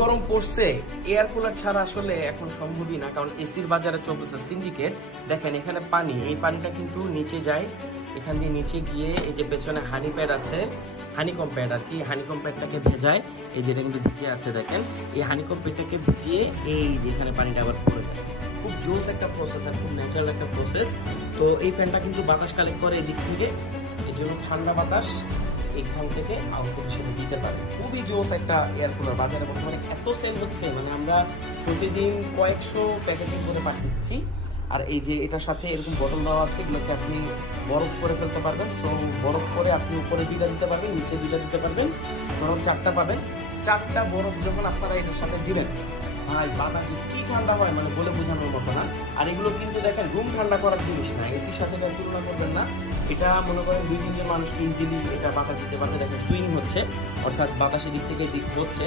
গরম পড়ছে, air cooler ছাড়া আসলে এখন সম্ভবই না, কারণ এসির বাজারে চলতেছে সিন্ডিকেট। দেখেন এখানে পানি, এই পানিটা কিন্তু নিচে যায়, এখান দিয়ে নিচে গিয়ে এই যে পেছনে হানি প্যাড আছে, হানিকম প্যাড আর কি, হানিকম প্যাডটাকে ভেজায়, এই যেটা কিন্তু ভিজে আছে দেখেন, এই হানিকম প্যাডটাকে ভিজিয়ে এই যে এখানে পানিটা আবার পড়ে যায়। খুব জোস একটা প্রসেস আর খুব ন্যাচারাল একটা প্রসেস। তো এই ফ্যানটা কিন্তু বাতাস কালেক্ট করে এদিক থেকে, এই জন্য ঠান্ডা বাতাস এখান থেকে আউটপুট হিসেবে দিতে পারে। খুবই জোস একটা এয়ার কুলার, বাজারে বর্তমানে এত সেল হচ্ছে, মানে আমরা প্রতিদিন কয়েকশো প্যাকেজিং করে পাঠিয়েছি। আর এই যে এটার সাথে এরকম বোতল দেওয়া আছে, এগুলোকে আপনি বরফ করে ফেলতে পারবেন। সো বরফ করে আপনি উপরে দুইটা দিতে পারবেন, নিচে দুইটা দিতে পারবেন, টোটাল 4টা পাবেন। 4টা বরফ যখন আপনারা এটার সাথে দিবেন, ভাই বাতাস যে কি ঠান্ডা হয় মানে বলে বোঝানোর মতো না। আর এগুলো কিন্তু দেখেন রুম ঠান্ডা করার জিনিস না, এসির সাথে এটা তুলনা করবেন না। এটা মনে করেন 2-3 জন মানুষকে ইজিলি এটা বাতাস দিতে পারবে। দেখেন সুইং হচ্ছে, অর্থাৎ বাতাসের দিক থেকে দিক হচ্ছে।